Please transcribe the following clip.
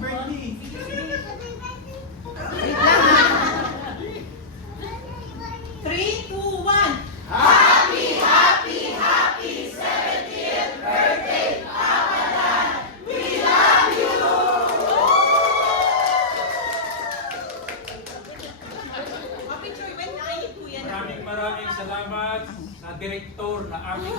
birthday. Wait lang ha. 3, 2, 1. Happy, happy, happy 70th birthday, Papa Dan! We love you! Happy Choy, when naiit po yan. Maraming salamat sa direktor na aming